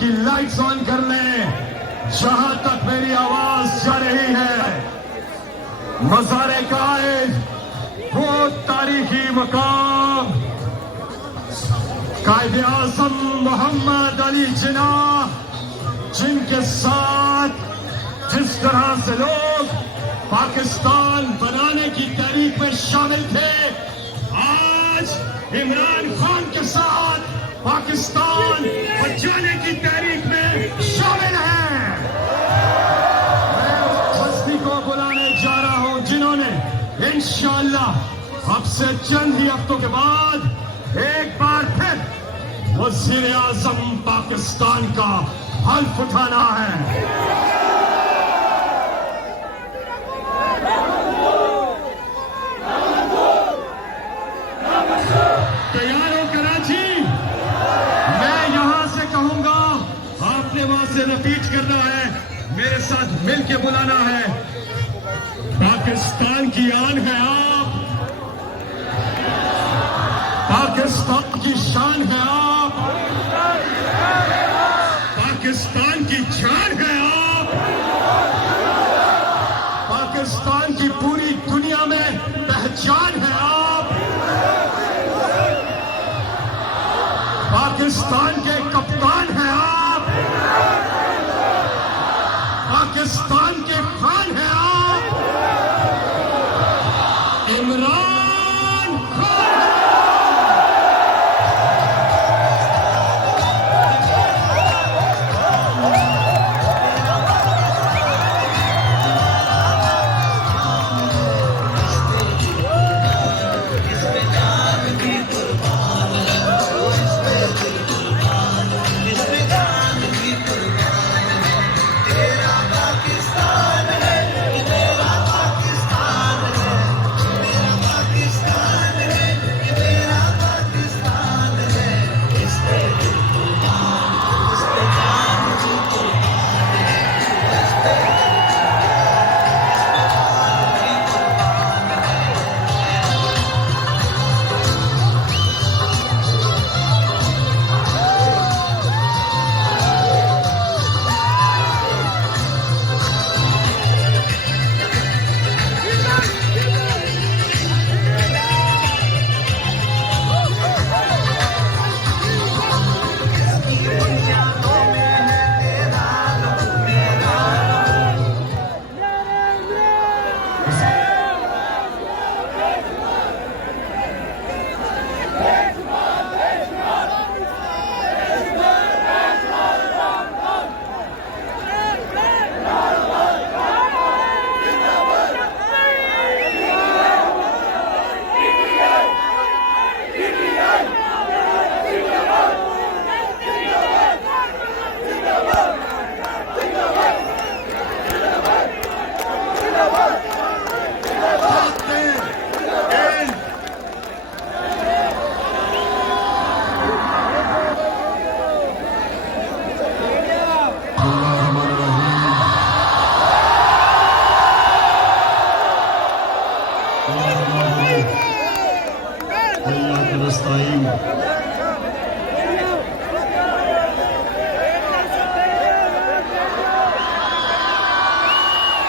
की lights on कर लें। जहां तक मेरी आवाज जा रही है, मज़ारे कायद वो तारीखी मकाम कायदे आज़म मोहम्मद अली जिन्नाह, जिनके साथ जिस तरह से लोग पाकिस्तान बनाने की तहरीक में शामिल थे, आज इमरान खान के साथ पाकिस्तान बचाने की तहरीक में शामिल हैं। मैं उस हस्ती को बुलाने जा रहा हूं जिन्होंने इंशाअल्लाह अब से चंद ही हफ्तों के बाद एक बार फिर वज़ीर आज़म पाकिस्तान का हल्फ उठाना है। तैयार हो कराची? मैं यहां से कहूंगा, आपने वहां से रिपीट करना है, मेरे साथ मिलके बुलाना है। पाकिस्तान की आन है आप, पाकिस्तान की शान है आप, पाकिस्तान की जान है आप, पाकिस्तान की पूरी दुनिया में पहचान है आप, पाकिस्तान के कप्तान हैं आप, पाकिस्तान के खान हैं आप, इमरान खान।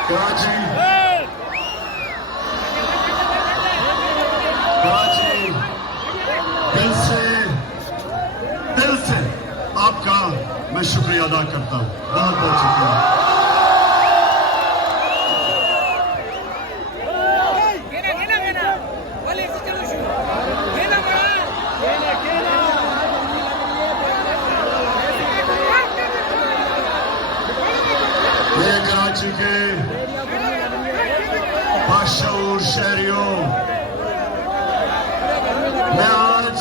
कराची, कराची, दिल से आपका मैं शुक्रिया अदा करता हूँ। बहुत बहुत शुक्रिया। कराची के बाशऊर शहरियों, मैं आज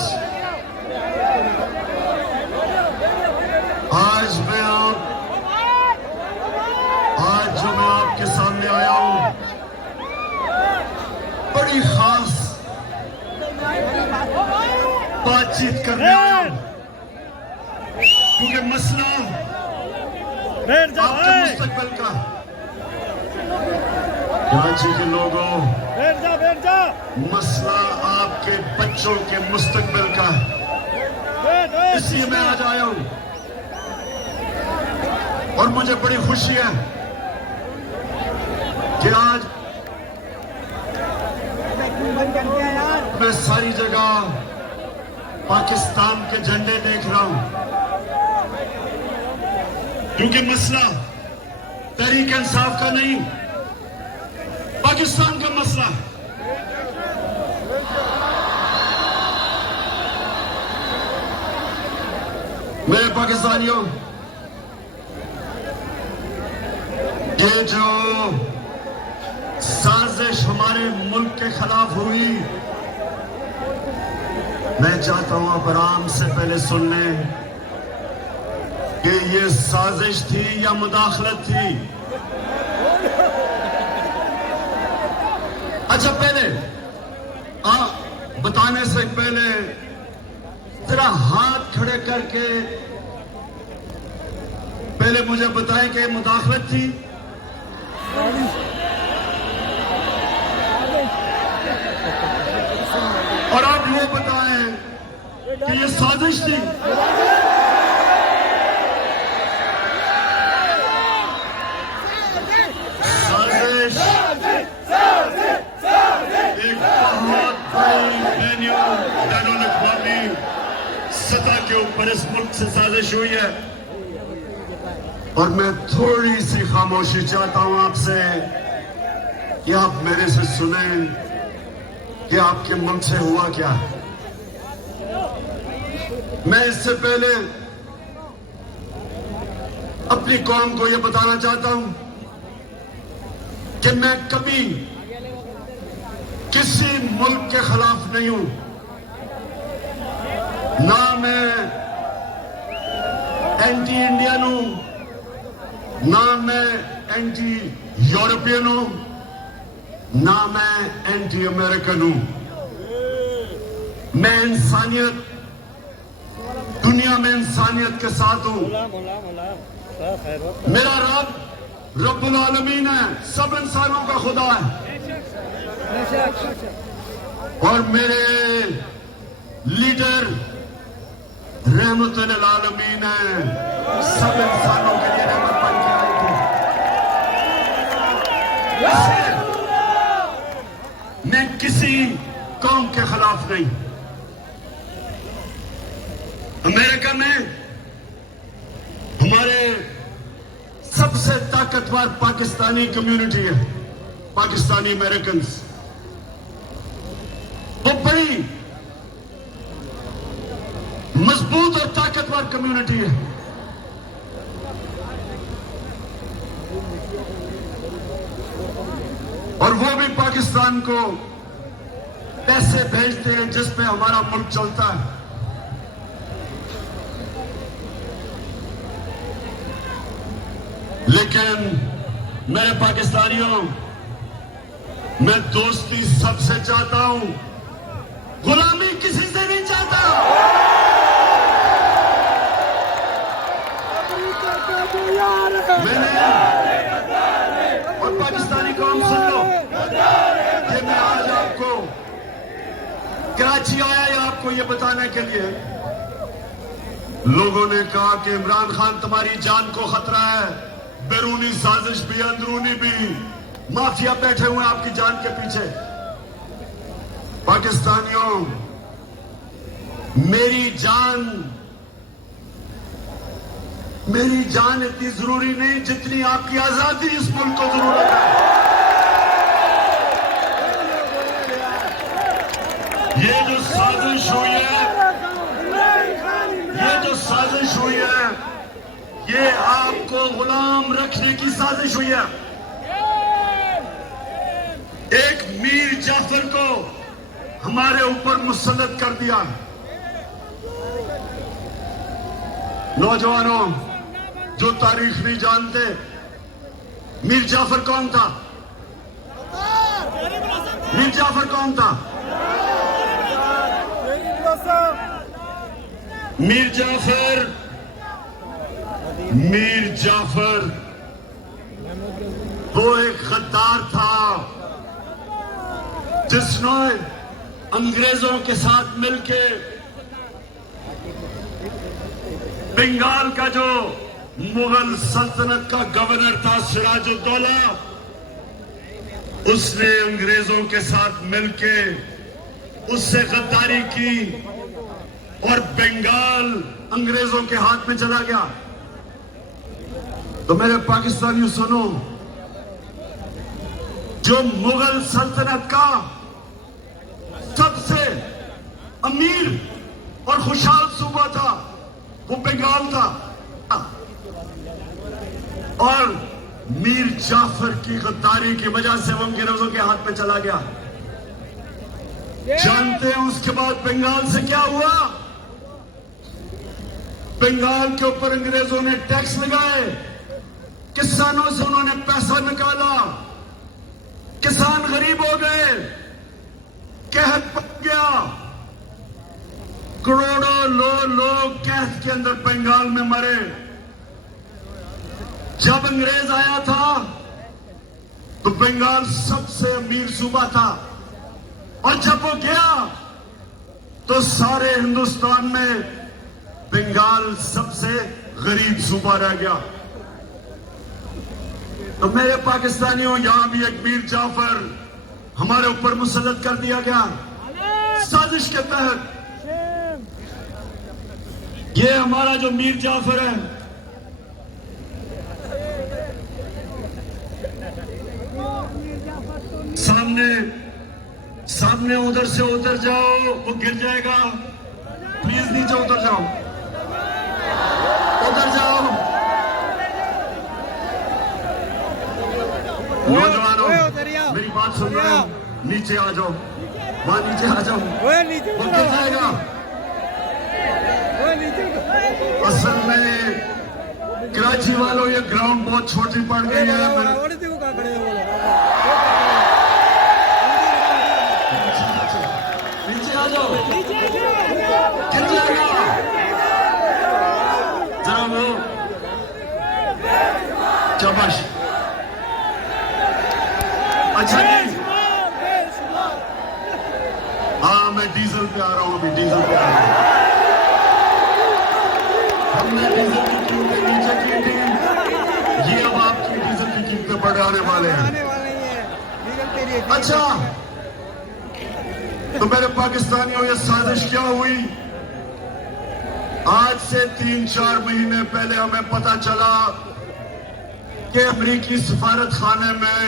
जो मैं आपके सामने आया हूं, बड़ी खास बातचीत करने आया हूं, क्योंकि मसला आपके मुस्तकबिल का, कराची के लोगों, मसला आपके बच्चों के मुस्तकबिल का, इसलिए मैं आज आया हूं। और मुझे बड़ी खुशी है कि आज मैं सारी जगह पाकिस्तान के झंडे देख रहा हूं, क्योंकि मसला तहरीक इंसाफ का नहीं, पाकिस्तान का मसला है। मेरे पाकिस्तानियों, ये जो साजिश हमारे मुल्क के खिलाफ हुई, मैं चाहता हूं आप आराम से पहले सुन लें कि ये साजिश थी या मुदाखलत थी। अच्छा, पहले बताने से पहले जरा हाथ खड़े करके पहले मुझे बताएं कि मुदाखलत थी। और आप वो बताएं कि ये साजिश थी। साजिश एक बहुत बड़ी बैनुल-अक़वामी सतह के ऊपर इस मुल्क से साजिश हुई है, और मैं थोड़ी सी खामोशी चाहता हूं आपसे कि आप मेरे से सुनें कि आपके मुल्क से हुआ क्या। मैं इससे पहले अपनी कौम को यह बताना चाहता हूं कि मैं कभी किसी मुल्क के खिलाफ नहीं हूं, ना मैं एंटी इंडियन हूं, ना मैं एंटी यूरोपियन हूं, ना मैं एंटी अमेरिकन हूं। मैं इंसानियत, दुनिया में इंसानियत के साथ हूं। मेरा रब रब्बुल आलमीन है, सब इंसानों का खुदा है, और मेरे लीडर रहमतुल आलमीन है, सब इंसानों के लिए रहमत बन के आई थी। मैं किसी कौम के खिलाफ नहीं। अमेरिका में हमारे सबसे ताकतवर पाकिस्तानी कम्युनिटी है, पाकिस्तानी अमेरिकन। वो बड़ी मजबूत और ताकतवर कम्युनिटी है। और वो भी पाकिस्तान को पैसे भेजते हैं जिस पे हमारा मुल्क चलता है। लेकिन मेरे पाकिस्तानियों, मैं दोस्ती सबसे चाहता हूं, गुलामी किसी से नहीं चाहता। मैंने और पाकिस्तानी कौम सुन लो कि मैं आज आपको कराची आया है आपको ये बताने के लिए। लोगों ने कहा कि इमरान खान तुम्हारी जान को खतरा है, बैरूनी साजिश भी अंदरूनी भी, माफिया बैठे हुए हैं आपकी जान के पीछे। पाकिस्तानियों, मेरी जान इतनी जरूरी नहीं जितनी आपकी आजादी इस मुल्क को जरूरत है। ये जो साजिश हुई है, ये आपको गुलाम रखने की साजिश हुई है। एक मीर जाफर को हमारे ऊपर मुसल्लत कर दिया। नौजवानों जो तारीख नहीं जानते, मीर जाफर कौन था? मीर जाफर कौन था? मीर जाफर वो एक गद्दार था जिसने अंग्रेजों के साथ मिलकर बंगाल का जो मुगल सल्तनत का गवर्नर था सिराजुद्दौला, उसने अंग्रेजों के साथ मिलके उससे गद्दारी की और बंगाल अंग्रेजों के हाथ में चला गया। तो मेरे पाकिस्तानियों सुनो, जो मुगल सल्तनत का सबसे अमीर और खुशहाल सूबा था वो बंगाल था, और मीर जाफर की गद्दारी की वजह से वो अंग्रेजों के हाथ में चला गया। जानते हैं उसके बाद बंगाल से क्या हुआ? बंगाल के ऊपर अंग्रेजों ने टैक्स लगाए, किसानों से उन्होंने पैसा निकाला, किसान गरीब हो गए, कहत पक गया, करोड़ों लोग कहत के अंदर बंगाल में मरे। जब अंग्रेज आया था तो बंगाल सबसे अमीर सूबा था, और जब वो गया तो सारे हिंदुस्तान में बंगाल सबसे गरीब सूबा रह गया। तो मेरे पाकिस्तानियों, यहां भी एक मीर जाफर हमारे ऊपर मुसल्लत कर दिया गया साजिश के तहत। ये हमारा जो मीर जाफर है, सामने उधर से उतर जाओ, वो गिर जाएगा। प्लीज नीचे उतर जाओ, उतर जाओ। नौजवानों, मेरी बात सुन रहे हो? नीचे आ जाओ, वहां नीचे आ जाओ, वो गिर जाएगा। असल में कराची वालों, ये ग्राउंड बहुत छोटी पड़ गई है। नीचे आ जाओ, गिर जाएगा जरा वो। शाबाश। अच्छा जी, हाँ मैं डीजल पे आ रहा हूँ, अभी डीजल पे आ रहा हूँ। हमने डीजल की कीमतें नीचे की थी, ये अब आपकी डीजल की कीमतें बढ़ाने वाले हैं। अच्छा, तो मेरे पाकिस्तानियों, ये साजिश क्या हुई? आज से 3-4 महीने पहले हमें पता चला कि अमेरिकी सफारत खाने में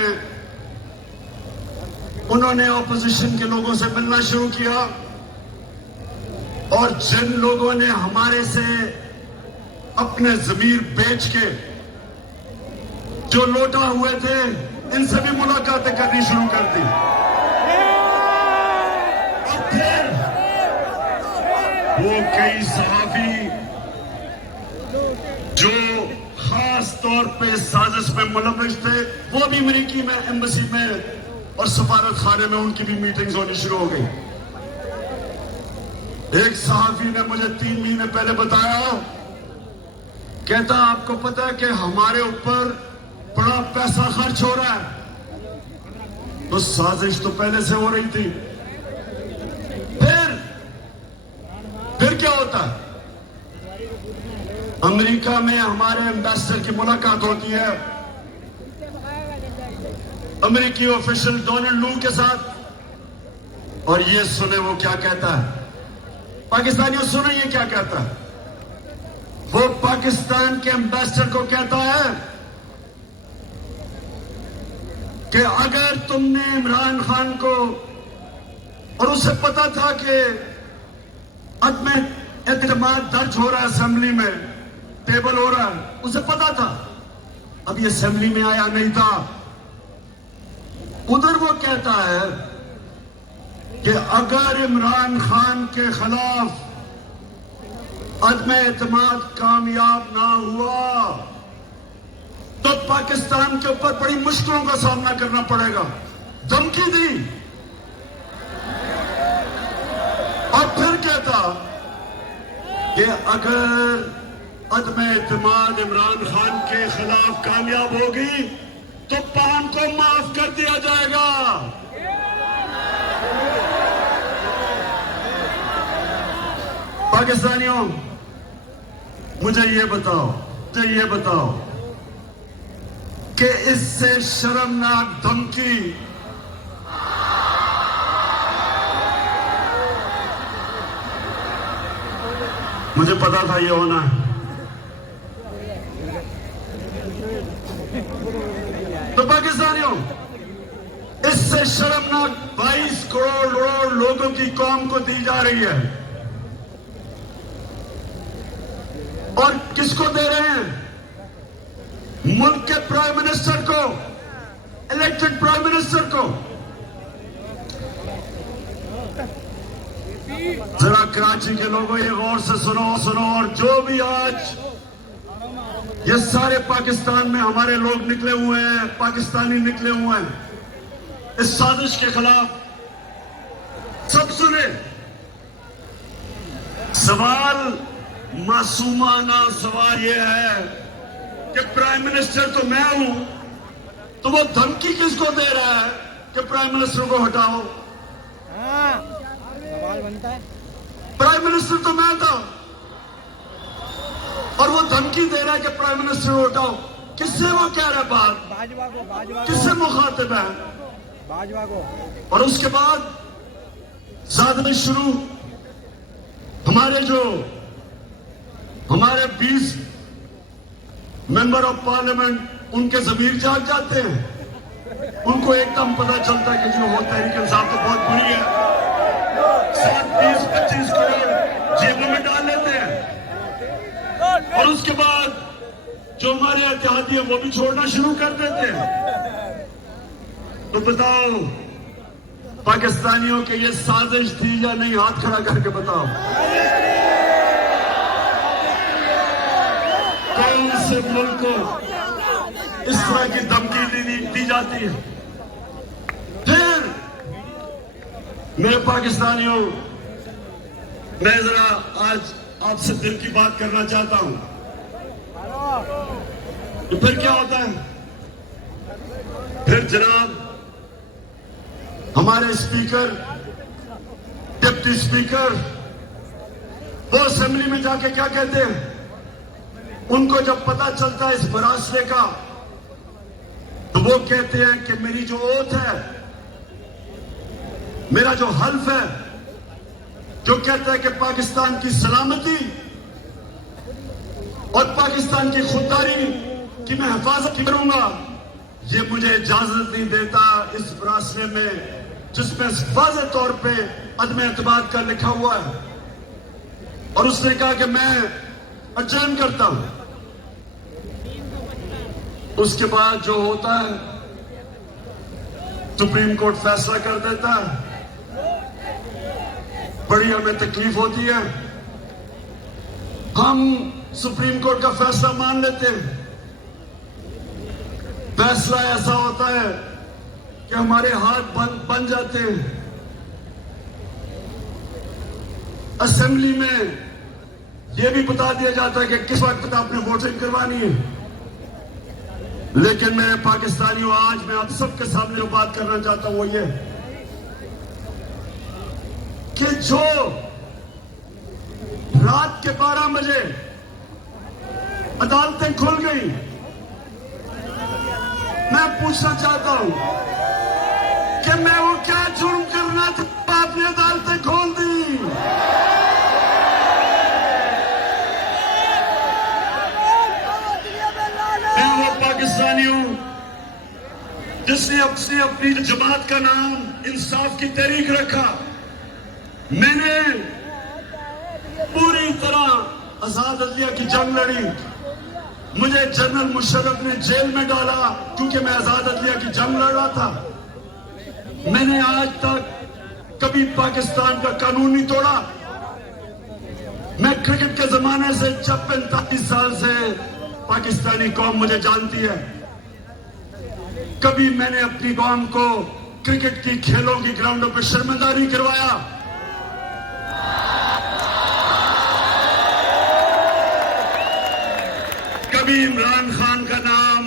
उन्होंने ऑपोजिशन के लोगों से मिलना शुरू किया, और जिन लोगों ने हमारे से अपने जमीर बेच के जो लौटा हुए थे, इनसे भी मुलाकातें करनी शुरू कर दी। और फिर वो कई सहाफी जो खास तौर पे साजिश में मुलव्वस थे, वो भी अमेरिकी में एम्बेसी में और सफारत खाने में उनकी भी मीटिंग्स होनी शुरू हो गई। एक सहाफी ने मुझे 3 महीने पहले बताया, कहता आपको पता है कि हमारे ऊपर बड़ा पैसा खर्च हो रहा है। तो साजिश तो पहले से हो रही थी। फिर क्या होता है? अमेरिका में हमारे एम्बेसडर की मुलाकात होती है अमेरिकी ऑफिशियल डोनाल्ड लू के साथ, और ये सुने वो क्या कहता है। पाकिस्तानियों सुने ये क्या कहता है। वो पाकिस्तान के एम्बेसडर को कहता है कि अगर तुमने इमरान खान को, और उसे पता था कि अदम एतमाद दर्ज हो रहा है, असेंबली में टेबल हो रहा है, उसे पता था, अब ये असेंबली में आया नहीं था। उधर वो कहता है कि अगर इमरान खान के खिलाफ अदम एतमाद कामयाब ना हुआ तो पाकिस्तान के ऊपर बड़ी मुश्किलों का सामना करना पड़ेगा। धमकी दी। और फिर कहता कि अगर अदम एतमाद इमरान खान के खिलाफ कामयाब होगी तो पान को माफ कर दिया जाएगा। पाकिस्तानियों, मुझे ये बताओ, तो ये बताओ कि इससे शर्मनाक धमकी मुझे पता था ये होना है। तो पाकिस्तानियों, इससे शर्मनाक 22 करोड़ लोगों की कौम को दी जा रही है। और किसको दे रहे हैं? मुल्क के प्राइम मिनिस्टर को, इलेक्टेड प्राइम मिनिस्टर को। जरा कराची के लोगों ये गौर से सुनो और जो भी आज ये सारे पाकिस्तान में हमारे लोग निकले हुए हैं, पाकिस्तानी निकले हुए हैं इस साजिश के खिलाफ, सब सुने। सवाल मासूमाना सवाल यह है कि प्राइम मिनिस्टर तो मैं हूं, तो वो धमकी किसको दे रहा है कि प्राइम मिनिस्टर को हटाओ? सवाल बनता है। प्राइम मिनिस्टर तो मैं था और वो धमकी दे रहा है कि प्राइम मिनिस्टर को हटाओ। किससे वो कह रहा है बात? बाजवा को किससे मुखातिब है? बाजवा को। और उसके बाद साजिश शुरू। हमारे 20 मेंबर ऑफ पार्लियामेंट उनके जमीर जाग जाते हैं। उनको एकदम पता चलता है कि जो हो तहरीक इंसाफ तो बहुत बुरी है। 20-25 करोड़ जेबों में डाल लेते हैं और उसके बाद जो हमारे इत्तेहादी है वो भी छोड़ना शुरू कर देते हैं। तो बताओ पाकिस्तानियों के ये साजिश थी या नहीं? हाथ खड़ा करके बताओ। कौन से मुल्क को इस तरह की धमकी दी जाती है? फिर मेरे पाकिस्तानियों, मैं जरा आज आपसे दिल की बात करना चाहता हूं। तो फिर क्या होता है? फिर जनाब हमारे स्पीकर, डिप्टी स्पीकर, वो असेंबली में जाके क्या कहते हैं? उनको जब पता चलता है इस मरासले का, तो वो कहते हैं कि मेरी जो ओथ है, मेरा जो हल्फ है, जो कहता है कि पाकिस्तान की सलामती और पाकिस्तान की खुददारी की मैं हिफाजत करूंगा, ये मुझे इजाजत नहीं देता इस मरासले में जिसमें वाज़ेह तौर पे अदम एतमाद का लिखा हुआ है। और उसने कहा कि मैं अध्ययन करता हूं। उसके बाद जो होता है, सुप्रीम कोर्ट फैसला कर देता है, बड़ी हमें तकलीफ होती है। हम सुप्रीम कोर्ट का फैसला मान लेते हैं। फैसला ऐसा होता है कि हमारे हाथ बन जाते हैं। असेंबली में यह भी बता दिया जाता है कि किस वक्त आपने वोटिंग करवानी है। लेकिन मेरे पाकिस्तानियों, आज मैं आप सबके सामने जो बात करना चाहता हूं वो ये कि जो रात के 12 बजे अदालतें खुल गई, मैं पूछना चाहता हूं कि मैं वो क्या जुर्म करना था, आपने अदालतें खोल दी। मैं वो पाकिस्तानी हूं जिसने अपनी जमात का नाम इंसाफ की तहरीक रखा। मैंने पूरी तरह आजाद अदलिया की जंग लड़ी। मुझे जनरल मुशर्रफ ने जेल में डाला क्योंकि मैं आजाद अदलिया की जंग लड़ रहा था। मैंने आज तक कभी पाकिस्तान का कानून नहीं तोड़ा। मैं क्रिकेट के जमाने से, जब 35 साल से पाकिस्तानी कौम मुझे जानती है, कभी मैंने अपनी कौम को क्रिकेट की खेलों की ग्राउंडों पर शर्मिंदा नहीं करवाया। कभी इमरान खान का नाम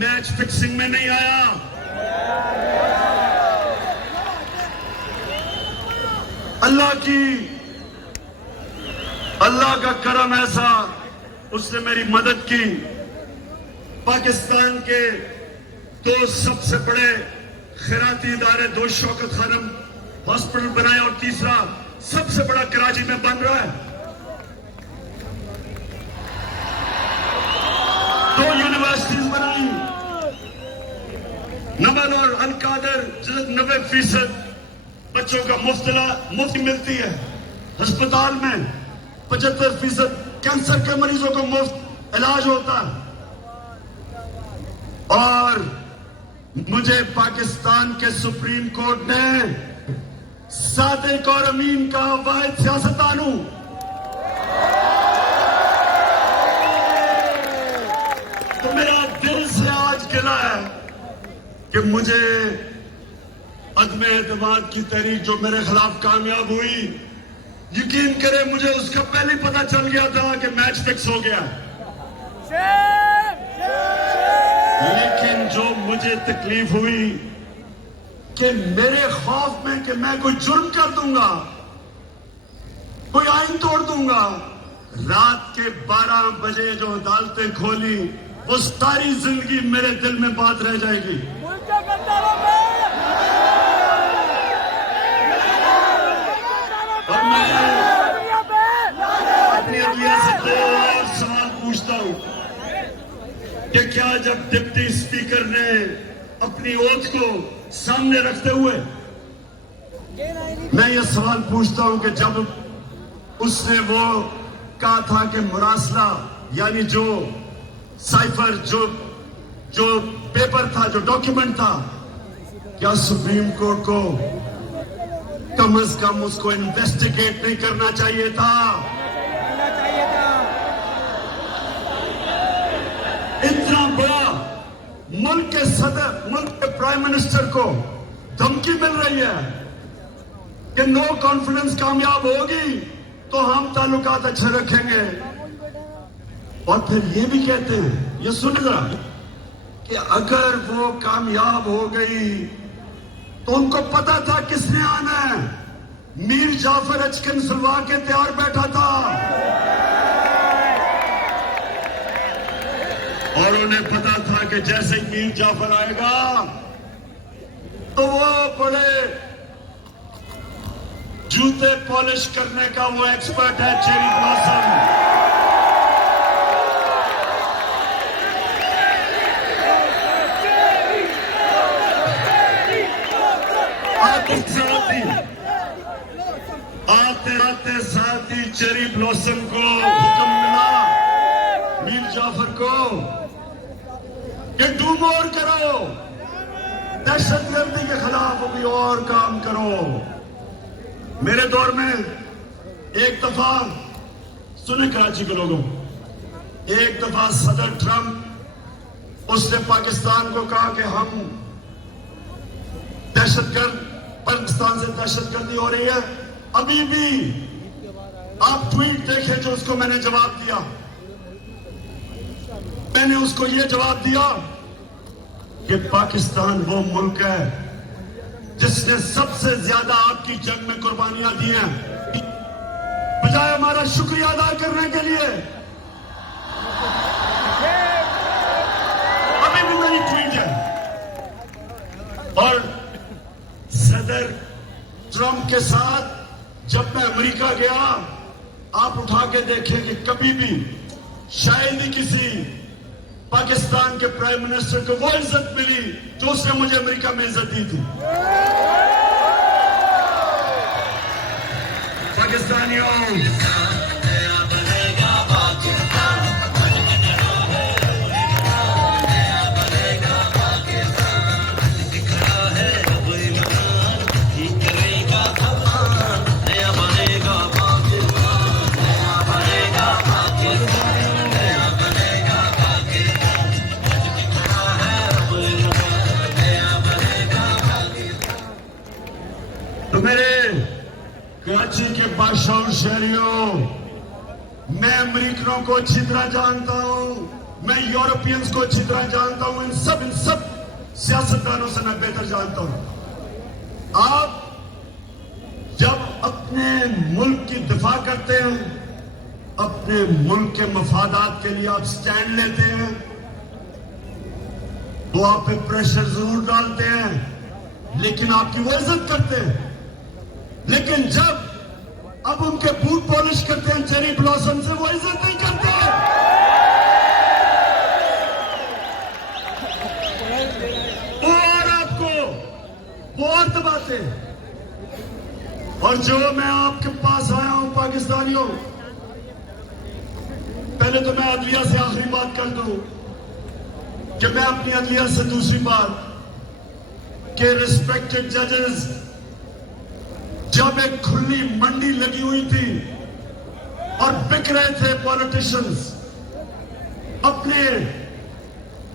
मैच फिक्सिंग में नहीं आया। अल्लाह का करम ऐसा उसने मेरी मदद की। पाकिस्तान के दो सबसे बड़े खैराती इदारे, दो शौकत खानम हॉस्पिटल बनाए और तीसरा सबसे बड़ा कराची में बन रहा है। दो यूनिवर्सिटीज बनाई, नमल और अलकादर, जिसमें 90% बच्चों का मुफ्त मिलती है। अस्पताल में 75% कैंसर के मरीजों को मुफ्त इलाज होता है। और मुझे पाकिस्तान के सुप्रीम कोर्ट ने सादिक और अमीन का वाहिद सियासतदान हूं। तो मेरा दिल से आज गिला है कि मुझे अदम एतमाद की तहरीक जो मेरे खिलाफ कामयाब हुई, यकीन करें मुझे उसका पहले ही पता चल गया था कि मैच फिक्स हो गया। लेकिन जो मुझे तकलीफ हुई कि मेरे खौफ में कि मैं कोई जुर्म कर दूंगा, कोई आइन तोड़ दूंगा, रात के 12 बजे जो अदालतें खोली, वो सारी जिंदगी मेरे दिल में बात रह जाएगी। और मैं अपनी अदलिया से दो और सवाल पूछता हूं कि क्या जब डिप्टी स्पीकर ने अपनी ओथ को सामने रखते हुए, मैं ये सवाल पूछता हूं कि जब उसने वो कहा था कि मुरासला यानी जो साइफर, जो पेपर था, जो डॉक्यूमेंट था, क्या सुप्रीम कोर्ट को कम से कम उसको इन्वेस्टिगेट नहीं करना चाहिए था? इतना बड़ा मुल्क के सदर, मुल्क के प्राइम मिनिस्टर को धमकी मिल रही है कि नो कॉन्फिडेंस कामयाब होगी तो हम ताल्लुकात अच्छे रखेंगे। और फिर ये भी कहते हैं, ये सुन जरा, कि अगर वो कामयाब हो गई तो उनको पता था किसने आना है। मीर जाफर अचकन सुलवा के तैयार बैठा था और उन्हें पता था कि जैसे ही मीर जाफर आएगा तो वो बड़े जूते पॉलिश करने का वो एक्सपर्ट है, चेरी ब्लॉसम। आते साथ ही चेरी ब्लॉसम को हुक्म मिला, मीर जाफर को, कि डू मोर करो, दहशतगर्दी के खिलाफ अभी और काम करो। मेरे दौर में एक दफा, सुने कराची के लोगों, एक दफा सदर ट्रंप, उसने पाकिस्तान को कहा कि हम दहशतगर्द, पाकिस्तान से दहशतगर्दी हो रही है। अभी भी आप ट्वीट देखें जो उसको मैंने जवाब दिया। मैंने उसको ये जवाब दिया कि पाकिस्तान वो मुल्क है जिसने सबसे ज्यादा आपकी जंग में कुर्बानियां दी हैं, बजाय हमारा शुक्रिया अदा करने के लिए। अभी भी मेरी ट्वीट है। और सदर ट्रंप के साथ जब मैं अमेरिका गया, आप उठा के देखें कि कभी भी शायद ही किसी पाकिस्तान के प्राइम मिनिस्टर को वो इज्जत मिली जो उसने मुझे अमेरिका में इज्जत दी थी। पाकिस्तानियों, तो मेरे कराची के बादशाह और शहरियों, मैं अमेरिकनों को अच्छी तरह जानता हूं, मैं यूरोपियंस को अच्छी तरह जानता हूं, इन सब सियासतदानों से मैं बेहतर जानता हूं। आप जब अपने मुल्क की दिफा करते हैं, अपने मुल्क के मफादात के लिए आप स्टैंड लेते हैं तो आप पे प्रेशर जरूर डालते हैं, लेकिन आपकी वो इज्जत करते हैं। लेकिन जब अब उनके बूट पॉलिश करते हैं चेरी ब्लॉसम से, वो इज्जत नहीं करते। और आपको वो और दबाते। और जो मैं आपके पास आया हूं पाकिस्तानियों, पहले तो मैं अदलिया से आखिरी बात कर दूं कि मैं अपनी अदलिया से दूसरी बात कि रिस्पेक्टेड जजेस, जब एक खुली मंडी लगी हुई थी और बिक रहे थे पॉलिटिशियंस, अपने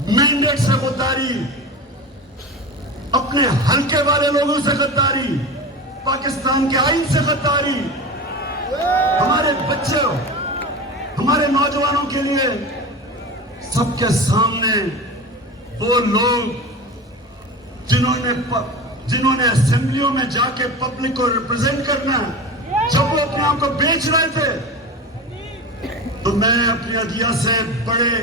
मैंडेट से गद्दारी, अपने हल्के वाले लोगों से गद्दारी, पाकिस्तान के आइन से गद्दारी, हमारे बच्चों, हमारे नौजवानों के लिए सबके सामने वो लोग जिन्होंने असेंबलियों में जाके पब्लिक को रिप्रेजेंट करना है, जब वो अपने आप को बेच रहे थे, तो मैं अपनी अदलिया से बड़े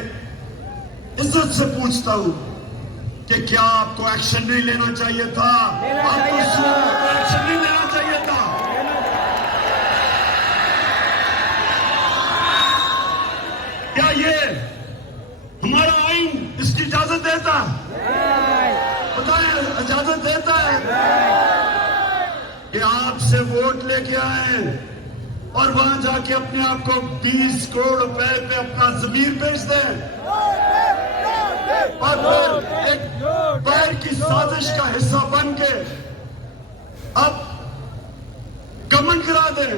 इज्जत से पूछता हूं कि क्या आपको एक्शन नहीं लेना चाहिए था? आपको एक्शन नहीं लेना चाहिए था? क्या ये हमारा आइन इसकी इजाजत देता है? बताएं, इजाजत देता है कि आपसे वोट लेके आए और वहां जाके अपने आप को 20 करोड़ रुपए पे अपना जमीन बेच दें और फिर एक बैर की साजिश का हिस्सा बन के अब गमन करा दें?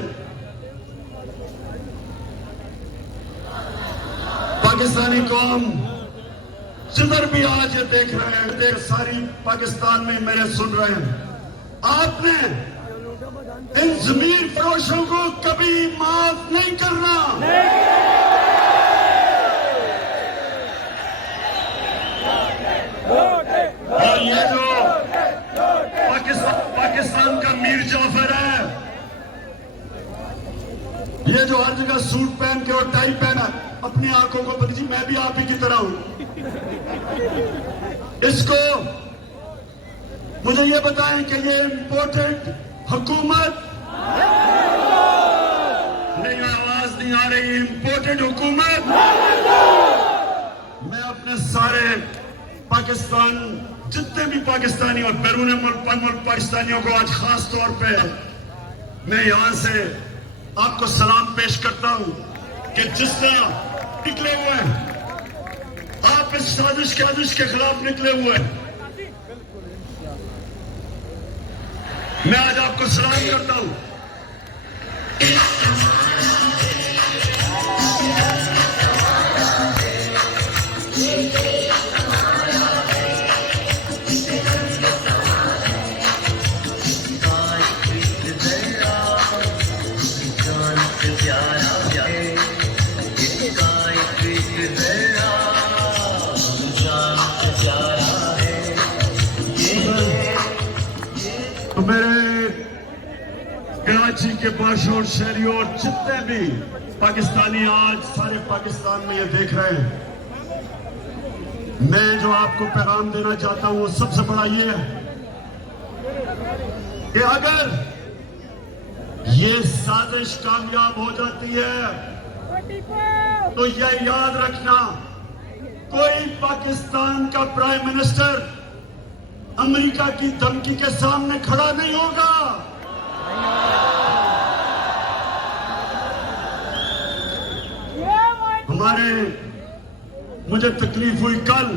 पाकिस्तानी कौम जिधर भी आज ये देख रहे हैं, देख सारी पाकिस्तान में मेरे सुन रहे हैं, आपने इन जमीन फरोशों को कभी माफ नहीं करना। और ये जो पाकिस्तान का मीर जाफर है, ये जो हर जगह सूट पहन के और टाई पहना, अपनी आंखों को बख्शी, मैं भी आप ही की तरह हूं। इसको मुझे ये बताएं कि ये इंपोर्टेड हुकूमत नहीं, आवाज नहीं आ रही, इंपोर्टेड हुकूमत। मैं अपने सारे पाकिस्तान, जितने भी पाकिस्तानी और बैरून मुल्क पाकिस्तानियों को आज खास तौर पे मैं यहां से आपको सलाम पेश करता हूं कि जिस तरह निकले हुए हैं आप इस साजिश के खिलाफ निकले हुए हैं, मैं आज आपको सलाम करता हूं। तो मेरे कराची के बाशूर शहरियों और जितने भी पाकिस्तानी आज सारे पाकिस्तान में ये देख रहे हैं, मैं जो आपको पैगाम देना चाहता हूं वो सबसे बड़ा ये है कि अगर ये साजिश कामयाब हो जाती है तो यह याद रखना, कोई पाकिस्तान का प्राइम मिनिस्टर अमेरिका की धमकी के सामने खड़ा नहीं होगा। मुझे तकलीफ हुई, कल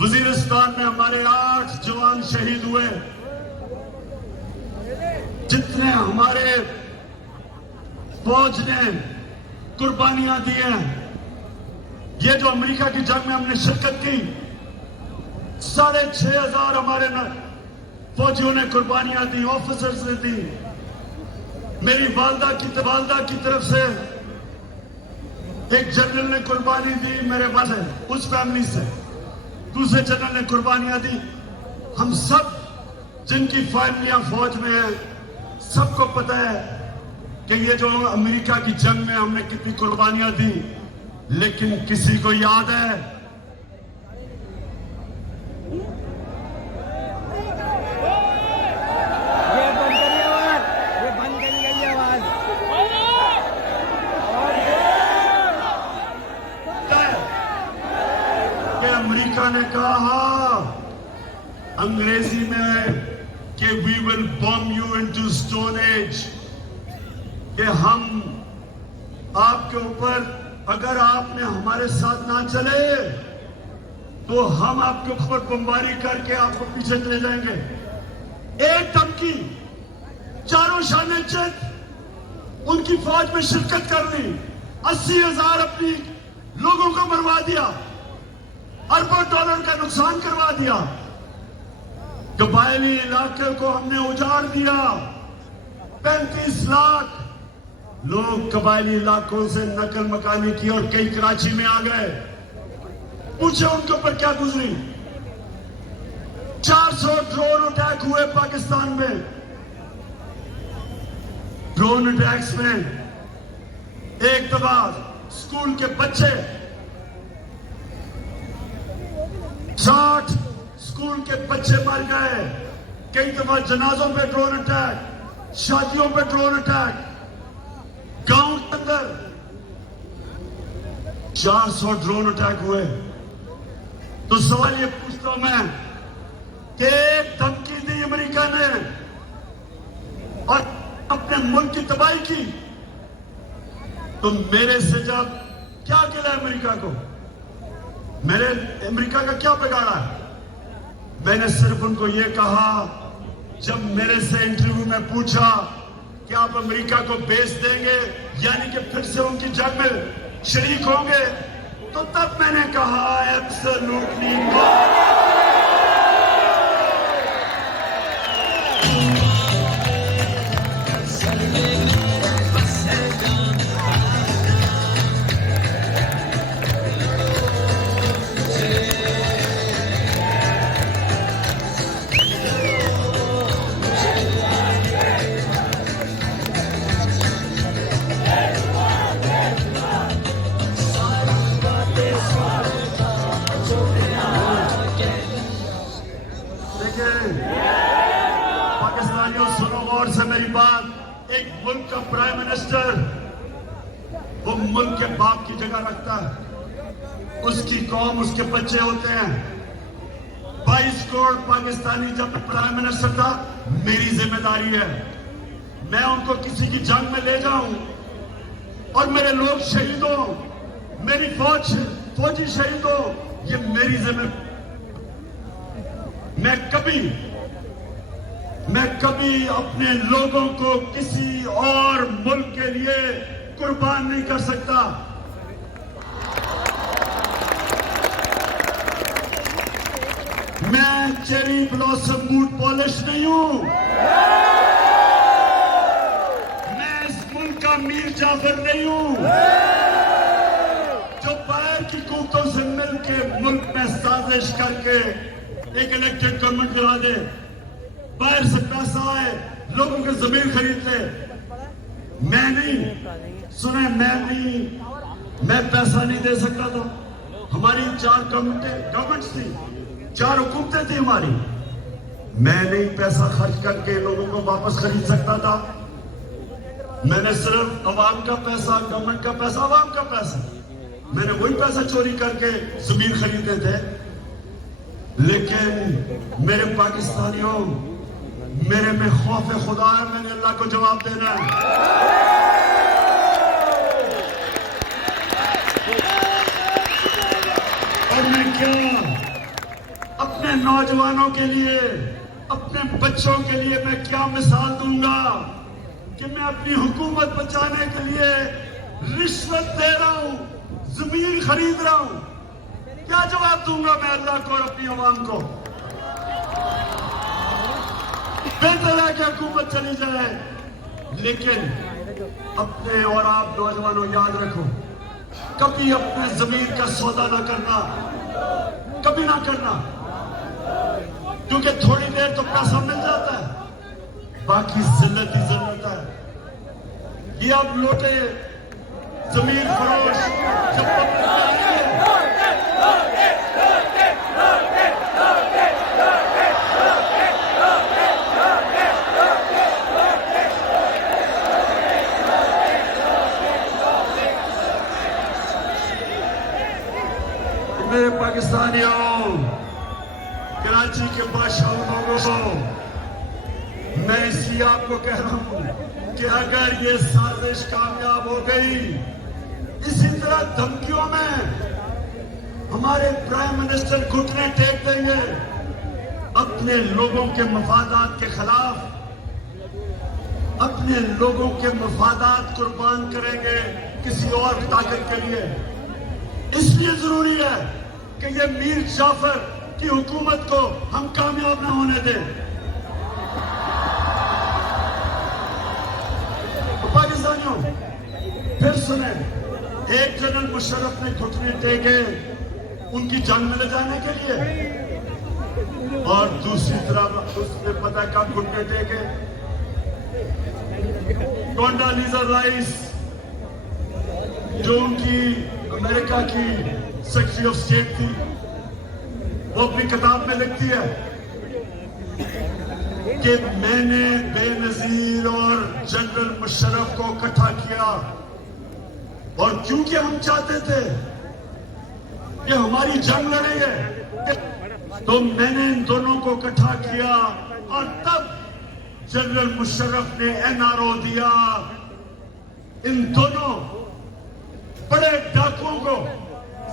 वजीरिस्तान में हमारे 8 जवान शहीद हुए। जितने हमारे फौज ने कुर्बानियां दी हैं, ये जो अमेरिका की जंग में हमने शिरकत की, 6,500 हमारे फौजियों ने कुर्बानियां दी, ऑफिसर्स ने दी। मेरी वालदा की तरफ से एक जनरल ने कुर्बानी दी, मेरे पास है उस फैमिली से, दूसरे जनरल ने कुर्बानियां दी। हम सब जिनकी फैमिलियां फौज में हैं, सबको पता है कि ये जो अमेरिका की जंग में हमने कितनी कुर्बानियां दी, लेकिन किसी को याद है ये बंद करिए आवाज कि अमेरिका ने कहा अंग्रेजी में कि we will bomb you into stone age, कि हम आपके ऊपर, अगर आपने हमारे साथ ना चले तो हम आपके ऊपर बमबारी करके आपको पीछे चले जाएंगे। एक धमकी, चारों शान चित उनकी फौज में शिरकत कर ली, 80,000 अपनी लोगों को मरवा दिया, अरबों डॉलर का नुकसान करवा दिया, कबायली इलाके को हमने उजाड़ दिया, 35 लाख लोग कबायली इलाकों से नकल मकानी की और कई कराची में आ गए। पूछे उनके ऊपर क्या गुजरी। 400 ड्रोन अटैक हुए पाकिस्तान में। ड्रोन अटैक्स में एक दफा स्कूल के बच्चे, 60 स्कूल के बच्चे मर गए। कई दफा जनाजों पे ड्रोन अटैक, शादियों पे ड्रोन अटैक, गांव के अंदर 400 ड्रोन अटैक हुए। तो सवाल ये पूछता हूं मैं कि एक धमकी दी अमेरिका ने और अपने मुल्क की तबाही की, तो मेरे से जब क्या गिला अमेरिका को, मेरे अमेरिका का क्या बिगाड़ा है? मैंने सिर्फ उनको ये कहा, जब मेरे से इंटरव्यू में पूछा कि आप अमेरिका को बेच देंगे, यानी कि फिर से उनकी जंग में शरीक होंगे, तो तब मैंने कहा एब्सोल्युटली नॉट। पाकिस्तानियों सुनो गौर से मेरी बात। एक मुल्क का प्राइम मिनिस्टर वो मुल्क के बाप की जगह रखता है, उसकी कौम उसके बच्चे होते हैं। 22 करोड़ पाकिस्तानी जब प्राइम मिनिस्टर था, मेरी जिम्मेदारी है मैं उनको किसी की जंग में ले जाऊं और मेरे लोग शहीद हो, मेरी फौजी शहीद हो, ये मेरी जिम्मेदारी। मैं कभी अपने लोगों को किसी और मुल्क के लिए कुर्बान नहीं कर सकता। मैं चेरी ब्लॉसम बूट पॉलिश नहीं हूं। मैं इस मुल्क का मीर जाफर नहीं हूं जो बाहर की कुव्वतों से मिलकर मुल्क में साजिश करके एक इलेक्टेड गवर्नमेंट गिरा दे, बाहर से पैसा आए, लोगों के जमीन खरीद ले। मैं नहीं, सुने, मैं पैसा नहीं दे सकता था। हमारी 4 गवर्नमेंट्स थी, 4 हुकूमतें थी हमारी। मैं नहीं पैसा खर्च करके लोगों को वापस खरीद सकता था। मैंने सिर्फ अवाम का पैसा, गवर्नमेंट का पैसा, अवाम का पैसा, मैंने वही पैसा चोरी करके जमीन खरीदे थे। लेकिन मेरे पाकिस्तानियों, मेरे में खौफ खुदा है, मैंने अल्लाह को जवाब देना है। और मैं क्या अपने नौजवानों के लिए, अपने बच्चों के लिए मैं क्या मिसाल दूंगा कि मैं अपनी हुकूमत बचाने के लिए रिश्वत दे रहा हूं, जमीन खरीद रहा हूं? क्या जवाब दूंगा मैं अल्लाह को और अपनी अवाम को? बेहतर है कि हुकूमत चली जाए, लेकिन अपने और आप नौजवानों याद रखो, कभी अपने जमीन का सौदा ना करना, कभी ना करना, क्योंकि थोड़ी देर तो पैसा मिल जाता है, बाकी जिल्लत ही जिल्लत है। कि अब लौटे जमीन फरोश जब वक्त आएंगे, मेरे पाकिस्तानियों, कराची के बादशाह लोगों को मैं इसलिए आपको कह रहा हूं कि अगर ये साजिश कामयाब हो गई, इसी तरह धमकियों में हमारे प्राइम मिनिस्टर घुटने टेक देंगे, अपने लोगों के मफादात के खिलाफ अपने लोगों के मफादात कुर्बान करेंगे किसी और ताकत के लिए। इसलिए जरूरी है कि ये मीर जाफर की हुकूमत को हम कामयाब न होने दें। पाकिस्तानियों, फिर सुने, एक जनरल मुशर्रफ ने घुटने टेके उनकी जंग में ले जाने के लिए, और दूसरी तरफ उसने पता कब घुटने टेके, कोंडालीजा राइस जो उनकी अमेरिका की सेक्रेटरी ऑफ स्टेट थी, वो अपनी किताब में लिखती है कि मैंने बेनजीर और जनरल मुशर्रफ को इकट्ठा किया, और क्योंकि हम चाहते थे कि हमारी जंग लड़ेंगे, तो मैंने इन दोनों को इकट्ठा किया, और तब जनरल मुशर्रफ ने एनआरओ दिया। इन दोनों बड़े डाकुओं को,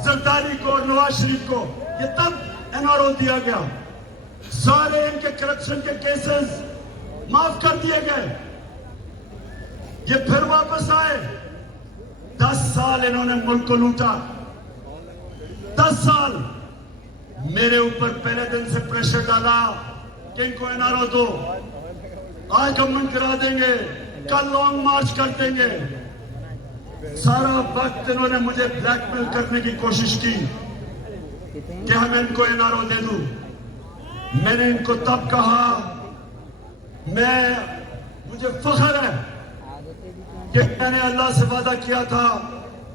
जरदारी को और नवाज शरीफ को, ये तब एनआरओ दिया गया। सारे इनके करप्शन के केसेस माफ कर दिए गए। ये फिर वापस आए। 10 साल इन्होंने मुल्क को लूटा। 10 साल मेरे ऊपर पहले दिन से प्रेशर डाला कि इनको एनआरओ दो, आज गवर्नमेंट करा देंगे, कल लॉन्ग मार्च कर देंगे। सारा वक्त इन्होंने मुझे ब्लैकमेल करने की कोशिश की कि हम इनको एनआरओ दे दूं। मैंने इनको तब कहा, मुझे फख्र है कि मैंने अल्लाह से वादा किया था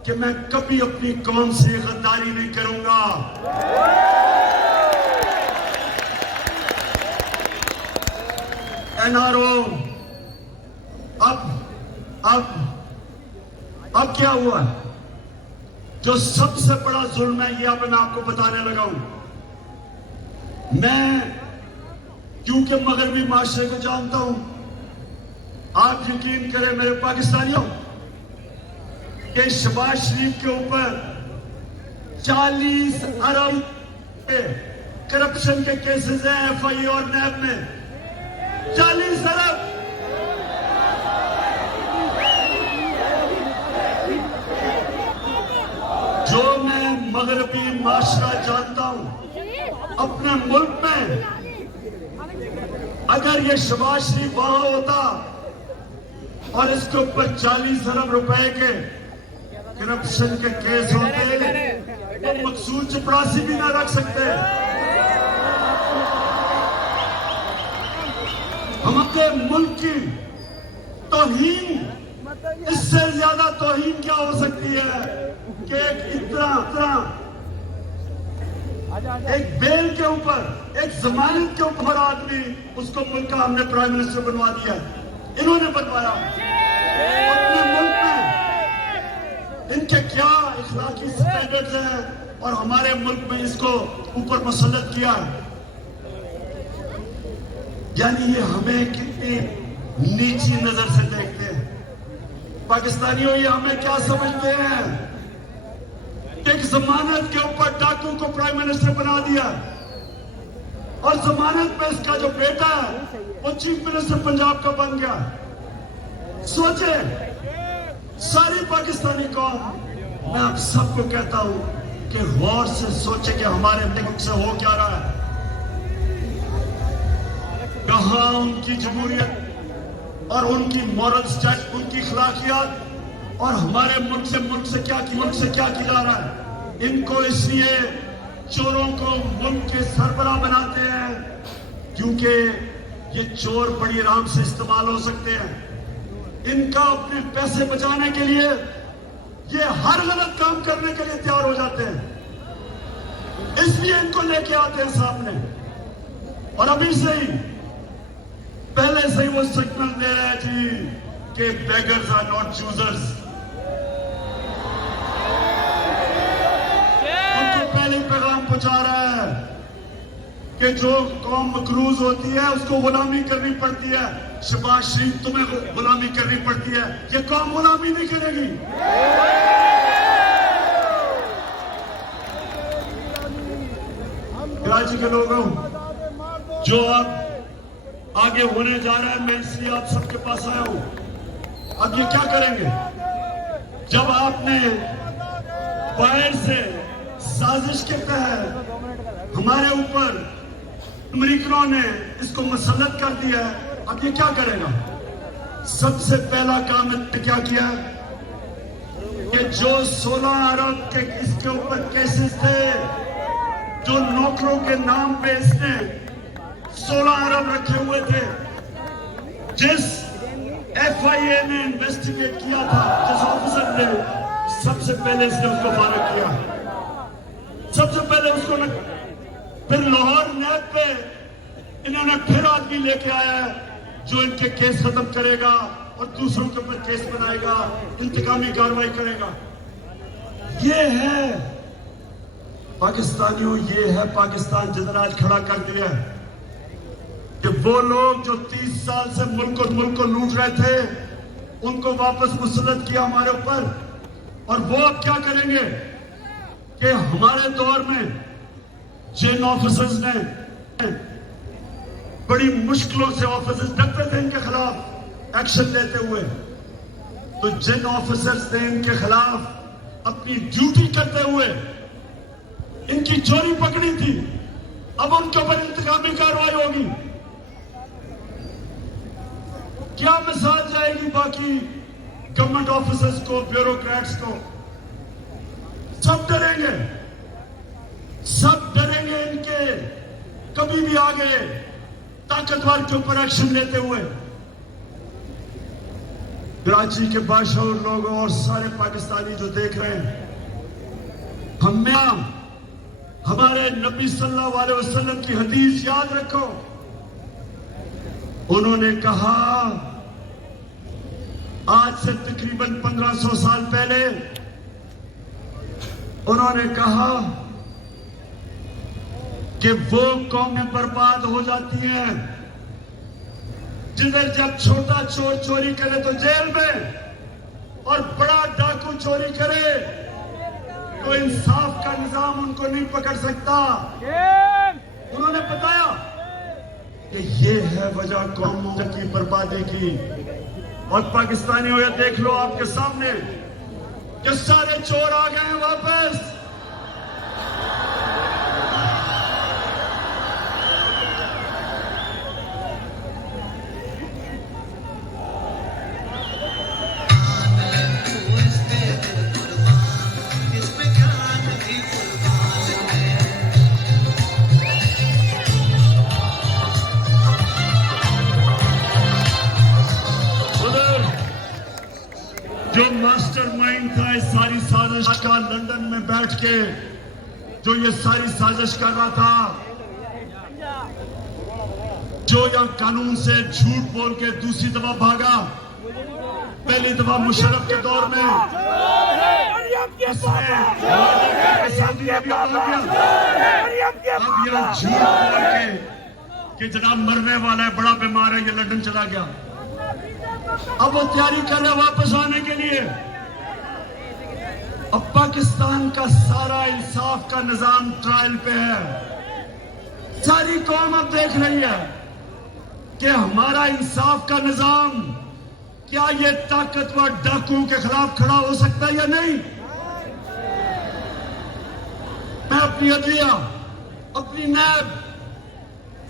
कि मैं कभी अपनी कौम से गद्दारी नहीं करूंगा। एनआरओ अब क्या हुआ? जो सबसे बड़ा जुल्म है, ये अब मैं आपको बताने लगा हूं। मैं क्योंकि मगरबी माशरे को जानता हूं, आप यकीन करें मेरे पाकिस्तानियों कि शहबाज शरीफ के ऊपर 40 अरब के करप्शन के केसेस हैं एफआई और नैब में। 40 अरब। जो मैं मगरबी माशरा जानता हूं अपने मुल्क में, अगर ये शहबाज शरीफ वहां होता और इसके ऊपर 40 अरब रुपए के करप्शन के केस होते, तो मकसूद चपरासी भी ना रख सकते। हमारे मुल्क की तौहीन, इससे ज्यादा तौहीन क्या हो सकती है कि एक बेल के ऊपर, एक जमानत के ऊपर आदमी, उसको मुल्क का हमने प्राइम मिनिस्टर बनवा दिया। इन्होंने बनवाया अपने मुल्क में। इनके क्या इखलाकी स्टैंडर्ड्स हैं, और हमारे मुल्क में इसको ऊपर मुसल्लत किया। यानी ये हमें कितनी नीची नजर से देखते हैं। पाकिस्तानियों, ये हमें क्या समझते हैं कि एक जमानत के ऊपर डाकू को प्राइम मिनिस्टर बना दिया, और जमानत में इसका जो बेटा है वो चीफ मिनिस्टर पंजाब का बन गया। सोचे सारी पाकिस्तानी कौम, मैं आप सबको कहता हूं कि गौर से सोचे कि हमारे मुल्क से हो क्या रहा है। कहां उनकी जमहूरियत और उनकी मॉरल स्टैट, उनकी अखलाकियात, और हमारे मुल्क से क्या किया जा रहा है। इनको इसलिए चोरों को मुल्क के सरबराह बनाते हैं क्योंकि ये चोर बड़ी आराम से इस्तेमाल हो सकते हैं। इनका अपने पैसे बचाने के लिए ये हर गलत काम करने के लिए तैयार हो जाते हैं, इसलिए इनको लेके आते हैं सामने। और अभी से ही पहले से ही वो सिग्नल दे रहे हैं जी कि बेगर्स आर नॉट चूजर्स। उनको पहले ही पैगाम पहुंचा रहा है कि जो कौम मकरूज होती है उसको गुलामी करनी पड़ती है। शहबाज शरीफ तुम्हें गुलामी करनी पड़ती है, ये कौम गुलामी नहीं करेगी। कराची के लोगों, जो अब आगे होने जा रहा है, मैं इसलिए आप सबके पास आया हूं। अब ये क्या करेंगे? जब आपने बाहर से साजिश के तहत हमारे ऊपर अमेरिकनों ने इसको मुसल्लत कर दिया है, अब ये क्या करेगा? सबसे पहला काम इसने क्या किया कि जो 16 अरब के इसके ऊपर केसेस थे, जो नौकरों के नाम पे इसने 16 अरब रखे हुए थे, जिस FIA ने इन्वेस्टिगेट किया था, जिस ऑफिसर ने, सबसे पहले इसने उसको फारिग किया। सबसे पहले उसको फिर लाहौर नैब पे इन्होंने फिर आदमी लेके आया है जो इनके केस खत्म करेगा और दूसरों के ऊपर केस बनाएगा, इंतकामी कार्रवाई करेगा। ये है पाकिस्तानियों, ये है पाकिस्तान जितना आज खड़ा कर दिया है कि वो लोग जो 30 साल से मुल्क को लूट रहे थे, उनको वापस मुसल्लत किया हमारे ऊपर। और वो अब क्या करेंगे कि हमारे दौर में जिन ऑफिसर्स ने बड़ी मुश्किलों से ऑफिसर्स डरते थे इनके खिलाफ एक्शन लेते हुए, तो जिन ऑफिसर्स ने इनके खिलाफ अपनी ड्यूटी करते हुए इनकी चोरी पकड़ी थी, अब उनके ऊपर इंतकामी कार्रवाई होगी। क्या मिसाल जाएगी बाकी गवर्नमेंट ऑफिसर्स को, ब्यूरोक्रेट्स को? सब डरेंगे, सब डरेंगे इनके कभी भी आगे ताकतवर के ऊपर एक्शन लेते हुए। कराची के बाशऊर लोगों और सारे पाकिस्तानी जो देख रहे हैं, हमें हमारे नबी सल्लल्लाहु अलैहि वसल्लम की हदीस याद रखो। उन्होंने कहा आज से तकरीबन 1500 साल पहले, उन्होंने कहा कि वो कौमें बर्बाद हो जाती हैं जिधर जब छोटा चोर चोरी करे तो जेल में और बड़ा डाकू चोरी करे तो इंसाफ का निजाम उनको नहीं पकड़ सकता। उन्होंने बताया कि ये है वजह कौमों की बर्बादी की। और पाकिस्तानियों, ये देख लो आपके सामने कि सारे चोर आ गए हैं वापस। जो मास्टरमाइंड था इस सारी साजिश का, लंदन में बैठ के जो ये सारी साजिश कर रहा था, जो यहां कानून से झूठ बोल के दूसरी दफा भागा, पहली दफा मुशर्रफ के दौर में, अब यहां झूठ बोल के कि जनाब मरने वाला है, बड़ा बीमार है, ये लंदन चला गया। अब वो तैयारी कर रहे वापस आने के लिए। अब पाकिस्तान का सारा इंसाफ का निजाम ट्रायल पे है। सारी कौम अब देख रही है कि हमारा इंसाफ का निजाम क्या ये ताकतवर डाकुओं के खिलाफ खड़ा हो सकता है या नहीं। मैं अपनी अदलिया, अपनी नैब,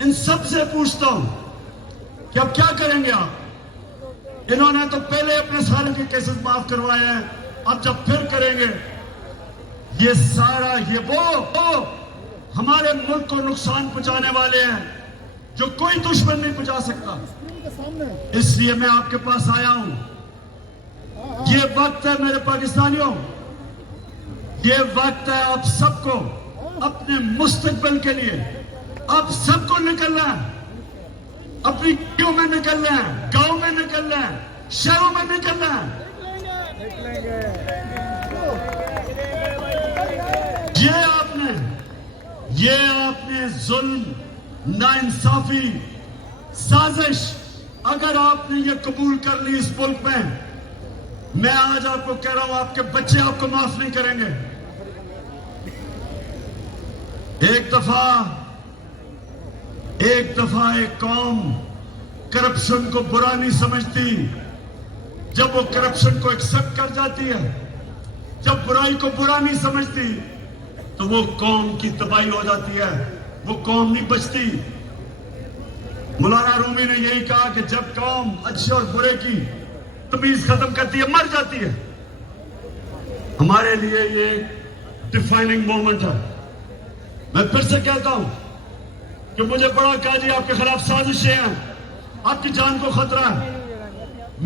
इन सब से पूछता हूं कि अब क्या करेंगे आप? इन्होंने तो पहले अपने सारे के केसेस माफ करवाए हैं, अब जब फिर करेंगे ये सारा, ये वो हमारे मुल्क को नुकसान पहुंचाने वाले हैं जो कोई दुश्मन नहीं पहुंचा सकता। इसलिए मैं आपके पास आया हूं ये वक्त है मेरे पाकिस्तानियों, ये वक्त है आप सबको अपने मुस्तकबिल के लिए आप सबको निकलना है, अपनी गलियों में निकलना है, गांव में निकलना है, शहरों में निकलना है। ये आपने जुल्म, नाइंसाफी, साजिश अगर आपने ये कबूल कर ली इस मुल्क में, मैं आज आपको कह रहा हूं आपके बच्चे आपको माफ नहीं करेंगे। एक दफा एक कौम करप्शन को बुरा नहीं समझती, जब वो करप्शन को एक्सेप्ट कर जाती है, जब बुराई को बुरा नहीं समझती, तो वो कौम की तबाही हो जाती है, वो कौम नहीं बचती। मौलाना रूमी ने यही कहा कि जब कौम अच्छे और बुरे की तमीज खत्म करती है, मर जाती है। हमारे लिए ये डिफाइनिंग मोमेंट है। मैं फिर से कहता हूं कि मुझे बड़ा काजी आपके खिलाफ साजिशें हैं, आपकी जान को खतरा है,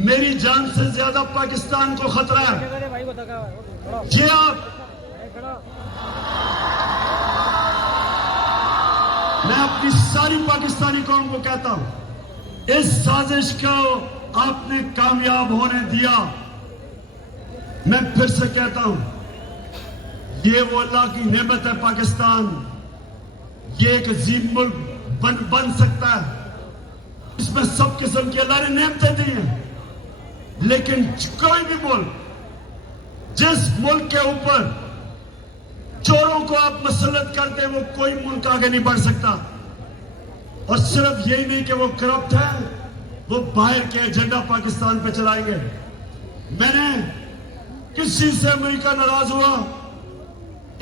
मेरी जान से ज्यादा पाकिस्तान को खतरा है। ये आप, मैं अपनी सारी पाकिस्तानी कौम को कहता हूं, इस साजिश को आपने कामयाब होने दिया। मैं फिर से कहता हूं, ये वो अल्लाह की नेमत है पाकिस्तान, ये एक अजीम मुल्क बन सकता है। इसमें सब किस्म की अल्लाह ने नेमतें दी हैं, लेकिन कोई भी मुल्क, जिस मुल्क के ऊपर चोरों को आप मसलत करते हैं, वो कोई मुल्क आगे नहीं बढ़ सकता। और सिर्फ यही नहीं कि वो करप्ट है, वो बाहर के एजेंडा पाकिस्तान पे चलाएंगे। मैंने किसी से अमेरिका नाराज हुआ,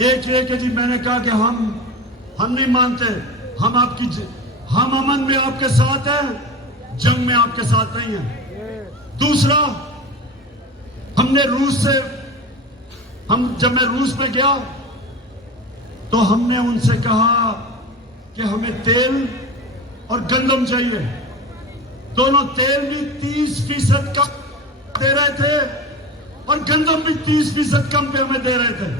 एक कि जी मैंने कहा कि हम नहीं मानते, हम अमन में आपके साथ हैं, जंग में आपके साथ नहीं हैं। दूसरा, हमने रूस से, जब मैं रूस में गया तो हमने उनसे कहा कि हमें तेल और गंदम चाहिए। दोनों तेल भी 30% कम दे रहे थे और गंदम भी 30% कम पे हमें दे रहे थे।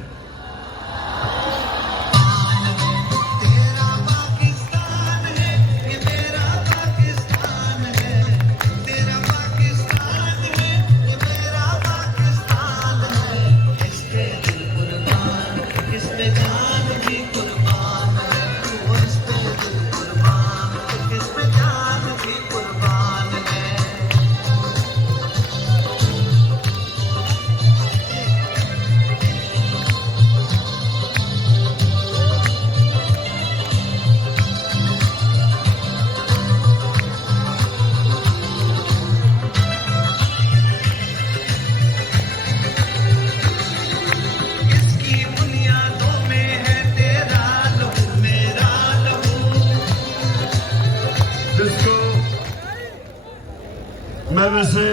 मैं वैसे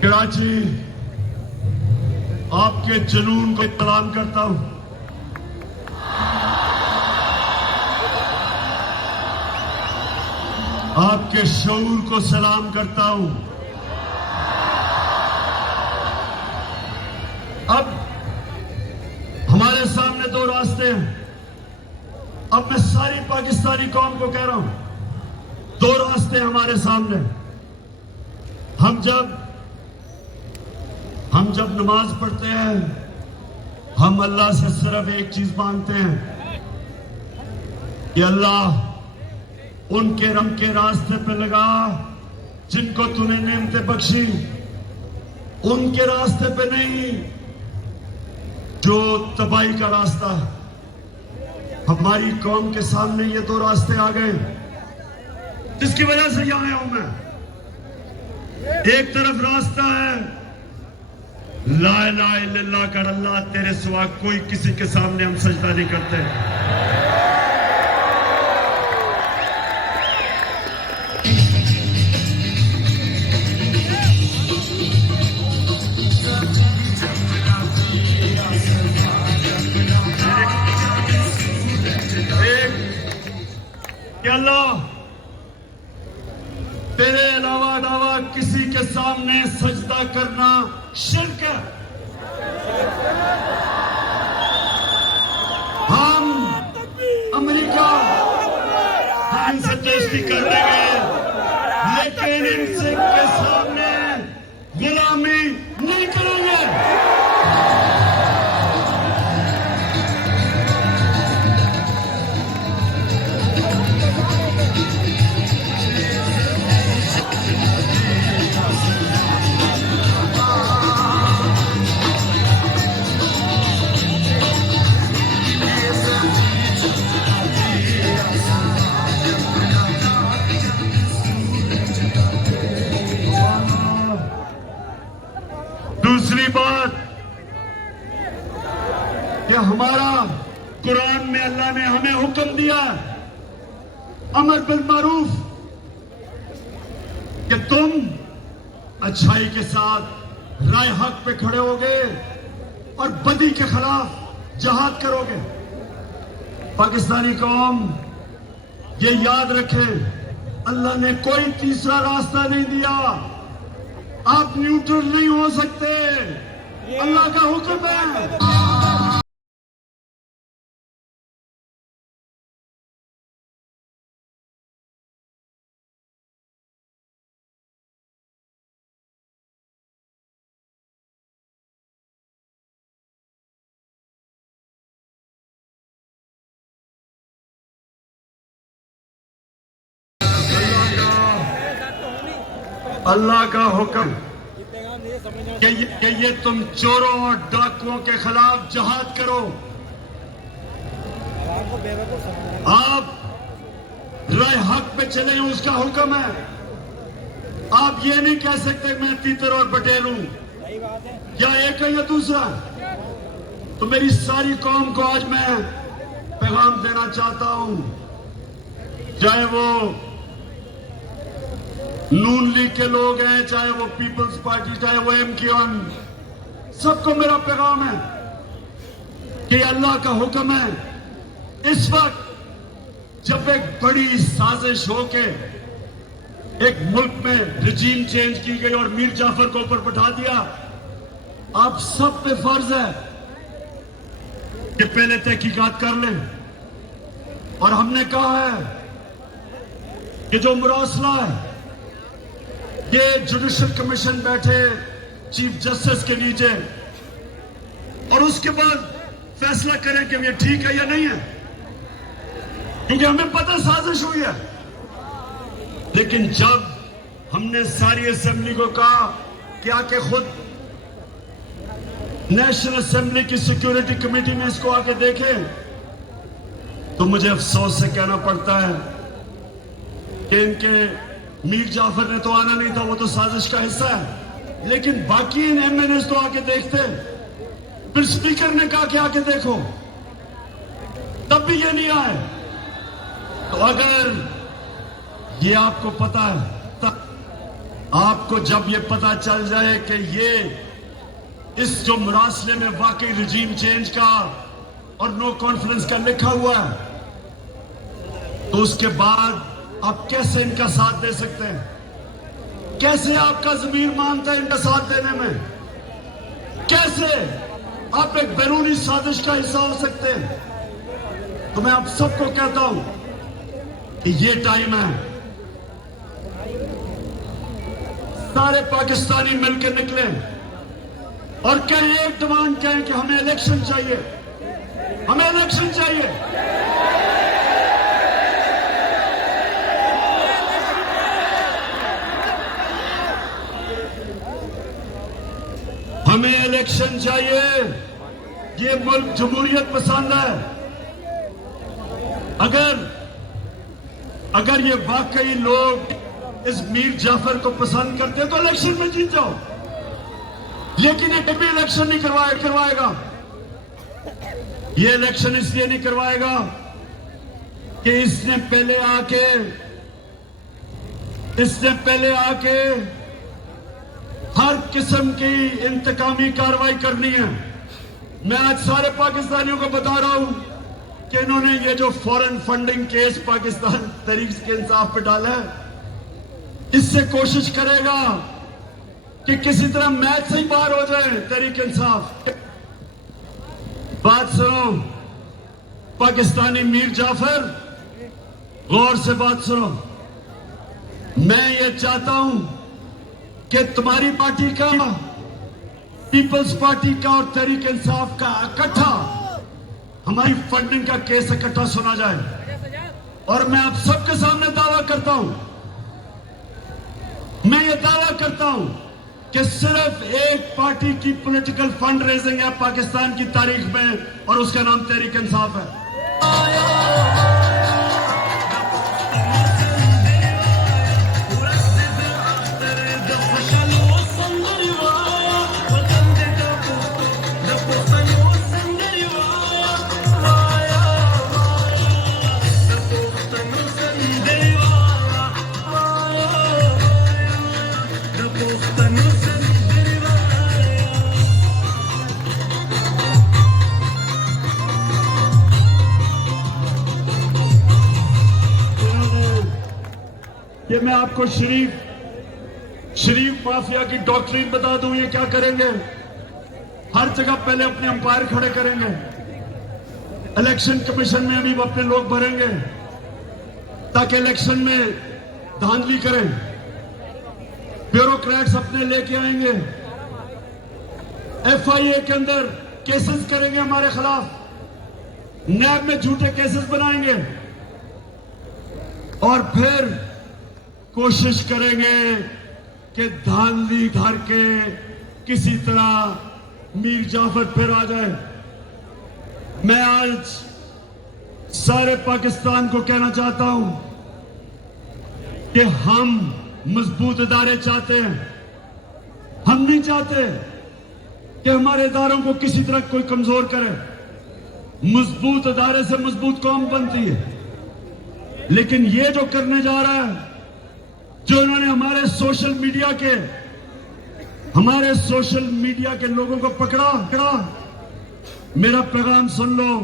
कराची आपके जुनून को सलाम करता हूं। आपके शऊर को सलाम करता हूं। अब हमारे सामने दो रास्ते हैं। अब मैं सारी पाकिस्तानी कौम को कह रहा हूं, दो रास्ते हमारे सामने। हम जब नमाज पढ़ते हैं, हम अल्लाह से सिर्फ एक चीज मांगते हैं कि अल्लाह उनके रंग के रास्ते पे लगा जिनको तूने नेमतें बख्शी, उनके रास्ते पे नहीं जो तबाही का रास्ता है। हमारी कौम के सामने ये दो रास्ते आ गए, जिसकी वजह से यहां आया हूं मैं। एक तरफ रास्ता है ला इलाहा इल्लल्लाह कर, अल्लाह तेरे सिवा कोई किसी के सामने हम सजदा नहीं करते। अल्लाह तेरे अलावा किसी के सामने सजदा करना शिर्क है। हम अमेरिका इनसे दोस्ती कर लेंगे, लेकिन इनसे के सामने गुलामी नहीं करेंगे। दूसरी बात कि हमारा कुरान में अल्लाह ने हमें हुक्म दिया अमर बिल मारूफ कि तुम अच्छाई के साथ राय हक पे खड़े होगे और बदी के खिलाफ जहाद करोगे। पाकिस्तानी कौम ये याद रखे, अल्लाह ने कोई तीसरा रास्ता नहीं दिया। आप न्यूट्रल नहीं हो सकते, अल्लाह का हुक्म है। अल्लाह का हुक्म कि ये तुम चोरों और डाकुओं के खिलाफ जहाद करो। आप राय हक पे चले, उसका हुक्म है। आप ये नहीं कह सकते मैं तीतर और पटेल हूं, या एक है या दूसरा। तो मेरी सारी कौम को आज मैं पैगाम देना चाहता हूं, चाहे वो नून लीग के लोग हैं, चाहे वो पीपल्स पार्टी, चाहे वो MK1, सबको मेरा पैगाम है कि अल्लाह का हुक्म है। इस वक्त जब एक बड़ी साजिश होके एक मुल्क में रिजीम चेंज की गई और मीर जाफर को ऊपर बैठा दिया, आप सब पे फर्ज है कि पहले तहकीकात कर लें। और हमने कहा है कि जो मुरासला है, ये जुडिशल कमीशन बैठे चीफ जस्टिस के नीचे और उसके बाद फैसला करें कि ये ठीक है या नहीं है, क्योंकि हमें पता साजिश हुई है। लेकिन जब हमने सारी असेंबली को कहा कि आके खुद नेशनल असेंबली की सिक्योरिटी कमेटी में इसको आके देखे, तो मुझे अफसोस से कहना पड़ता है कि इनके मीर जाफर ने तो आना नहीं था, वो तो साजिश का हिस्सा है। लेकिन बाकी इन MNAs तो आके देखते। फिर स्पीकर ने कहा कि आके देखो, तब भी ये नहीं आए। तो अगर ये आपको पता है, तब आपको जब ये पता चल जाए कि ये इस जो मुरासले में वाकई रिजीम चेंज का और नो कॉन्फ्रेंस का लिखा हुआ है, तो उसके बाद आप कैसे इनका साथ दे सकते हैं? कैसे आपका ज़मीर मानता है इनका साथ देने में? कैसे आप एक बैरूनी साजिश का हिस्सा हो सकते हैं? तो मैं आप सबको कहता हूं कि ये टाइम है, सारे पाकिस्तानी मिलकर निकले और कहें, एक डिमांड कहें कि हमें इलेक्शन चाहिए, हमें इलेक्शन चाहिए। हमें इलेक्शन चाहिए। ये मुल्क जमहूरियत पसंद है। अगर ये वाकई लोग इस मीर जाफर को पसंद करते तो इलेक्शन में जीत जाओ, लेकिन ये कभी इलेक्शन नहीं करवाएगा। ये इलेक्शन इसलिए नहीं करवाएगा कि इसने पहले आके हर किस्म की इंतकामी कार्रवाई करनी है। मैं आज सारे पाकिस्तानियों को बता रहा हूं कि इन्होंने ये जो foreign funding case Pakistan Tehreek Insaf पे डाला है, इससे कोशिश करेगा कि किसी तरह मैच से ही बाहर हो जाए तहरीक इंसाफ। बात सुनो पाकिस्तानी मीर जाफर, गौर से बात सुनो। मैं ये चाहता हूं कि तुम्हारी पार्टी का, पीपल्स पार्टी का और तहरीक इंसाफ का इकट्ठा हमारी फंडिंग का केस इकट्ठा सुना जाए। और मैं आप सबके सामने दावा करता हूं, मैं ये दावा करता हूं कि सिर्फ एक पार्टी की पॉलिटिकल फंड रेजिंग है पाकिस्तान की तारीख में और उसका नाम तहरीक इंसाफ है। ये मैं आपको शरीफ माफिया की डॉक्ट्रिन बता दूं। ये क्या करेंगे, हर जगह पहले अपने अंपायर खड़े करेंगे, इलेक्शन कमीशन में अभी वो अपने लोग भरेंगे ताकि इलेक्शन में धांधली करें, ब्यूरोक्रेट्स अपने लेके आएंगे, एफआईए के अंदर केसेस करेंगे हमारे खिलाफ, नैब में झूठे केसेस बनाएंगे और फिर कोशिश करेंगे कि धांधली धर के किसी तरह मीर जाफर फिर आ जाए। मैं आज सारे पाकिस्तान को कहना चाहता हूं कि हम मजबूत इदारे चाहते हैं। हम नहीं चाहते कि हमारे इदारों को किसी तरह कोई कमजोर करे। मजबूत इदारे से मजबूत कौम बनती है। लेकिन ये जो करने जा रहा है, जो इन्होंने हमारे सोशल मीडिया के लोगों को पकड़ा, मेरा पैगाम सुन लो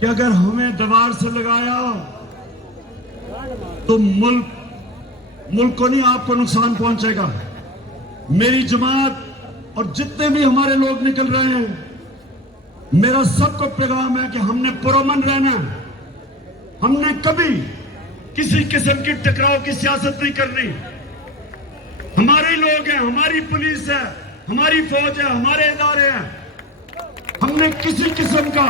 कि अगर हमें दीवार से लगाया तो मुल्क को नहीं, आपको नुकसान पहुंचेगा। मेरी जमात और जितने भी हमारे लोग निकल रहे हैं, मेरा सबको पैगाम है कि हमने पुरअमन रहना है। हमने कभी किसी किस्म की टकराव की सियासत नहीं करनी। हमारे लोग हैं, हमारी पुलिस है, हमारी फौज है, हमारे इदारे हैं। हमने किसी किस्म का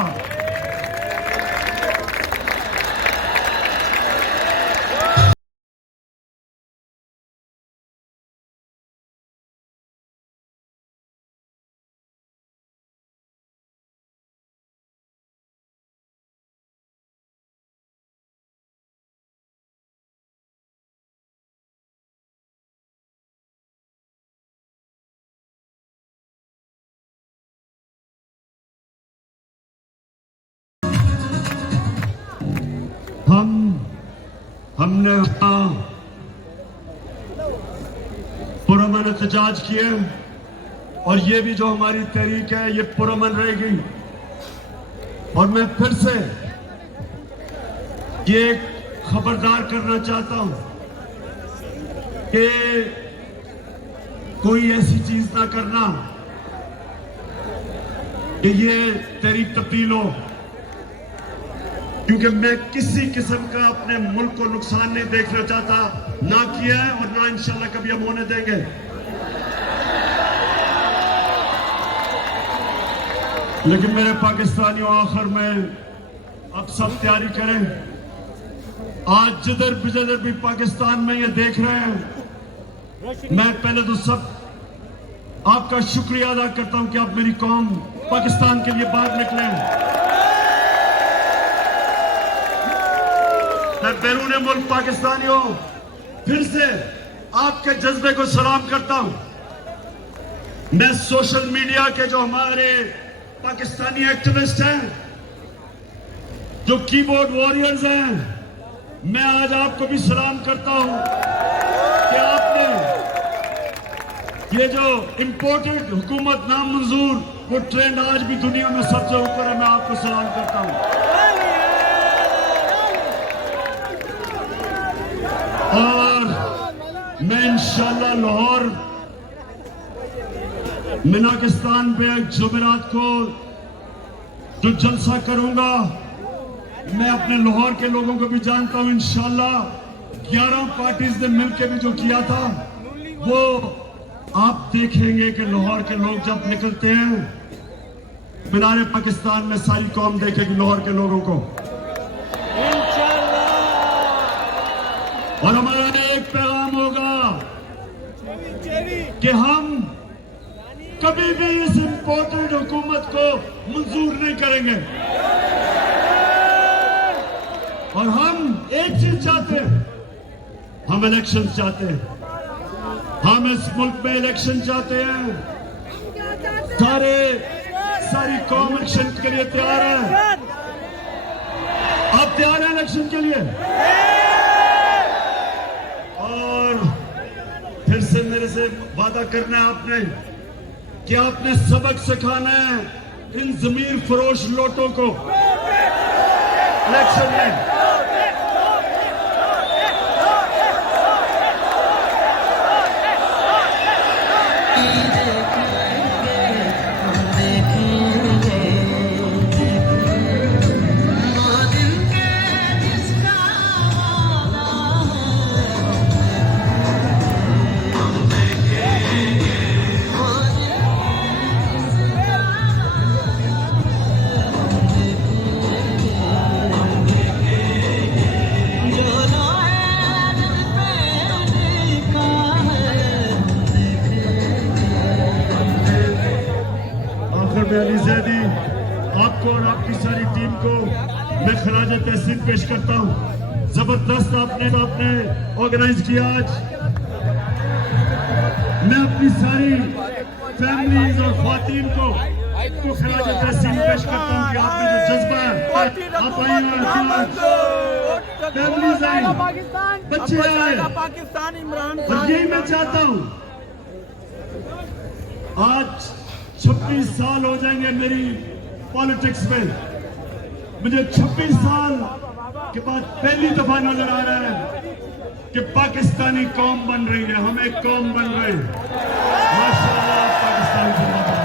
हमने पुरअमन एहतजाज किए और ये भी जो हमारी तहरीक है ये पुरअमन रहेगी। और मैं फिर से ये खबरदार करना चाहता हूं कि कोई ऐसी चीज ना करना कि ये तहरीक तब्दील हो, क्योंकि मैं किसी किस्म का अपने मुल्क को नुकसान नहीं देखना चाहता, ना किया है और ना इंशाल्लाह कभी हम होने देंगे। लेकिन मेरे पाकिस्तानियों, आखिर में अब सब तैयारी करें। आज जिधर भी पाकिस्तान में ये देख रहे हैं, मैं पहले तो सब आपका शुक्रिया अदा करता हूं कि आप मेरी कौम पाकिस्तान के लिए बाहर निकले। मैं बैरून मुल्क पाकिस्तानियों फिर से आपके जज्बे को सलाम करता हूं। मैं सोशल मीडिया के जो हमारे पाकिस्तानी एक्टिविस्ट हैं, जो कीबोर्ड वॉरियर्स हैं, मैं आज आपको भी सलाम करता हूं कि आपने ये जो इंपोर्टेड हुकूमत नामंजूर वो ट्रेंड आज भी दुनिया में सबसे ऊपर है। मैं आपको सलाम करता हूं। और इंशाल्लाह लाहौर मिनाकिस्तान पे जुमेरात को जो जलसा करूंगा, मैं अपने लाहौर के लोगों को भी जानता हूं। इंशाल्लाह 11 पार्टीज ने मिलकर भी जो किया था वो आप देखेंगे कि लाहौर के लोग जब निकलते हैं मीनारे पाकिस्तान में सारी कौम देखेगी लाहौर के लोगों को। और हमारा एक पैगाम होगा कि हम कभी भी इस इंपोर्टेड हुकूमत को मंजूर नहीं करेंगे। और हम एक चीज चाहते हैं, हम इलेक्शन चाहते हैं। हम इस मुल्क में इलेक्शन चाहते हैं। सारी कौम इलेक्शन के लिए तैयार है। आप तैयार हैं इलेक्शन के लिए? और फिर से मेरे से वादा करना है आपने कि आपने सबक सिखाना है इन जमीर फरोश लोटों को इलेक्शन में। अली ज़ैदी, आपको और आपकी सारी टीम को मैं खराज तहसीन पेश करता हूं। जबरदस्त आपने ऑर्गेनाइज किया। आज मैं अपनी सारी फैमिलीज और ख्वातीन को खराज तहसीन पेश करता हूं कि आपने जो जज्बा है, आप आई, फैमिलीज आई, बच्चे आए, और यही मैं चाहता हूं। आज 26 साल हो जाएंगे मेरी पॉलिटिक्स में। मुझे 26 साल के बाद पहली दफा नजर आ रहा है कि पाकिस्तानी कौम बन रही है। हम एक कौम बन रहे हैं। माशाअल्लाह, पाकिस्तान जिंदाबाद।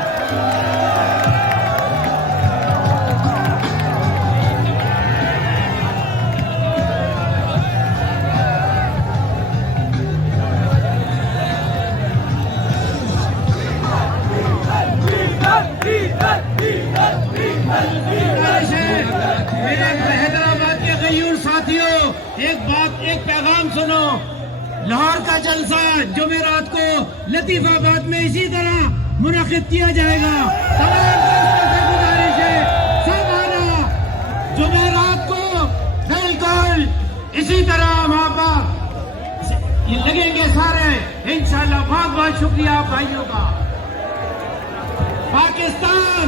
एक पैगाम सुनो। लाहौर का जलसा जुमेरात को लतीफाबाद में इसी तरह मुनक़िद किया जाएगा। तमाम दोस्तों से गुजारिश है, सब आना जुमेरात को बिल्कुल इसी तरह वहां पर लगेंगे सारे इंशाल्लाह। बहुत बहुत शुक्रिया भाइयों का। पाकिस्तान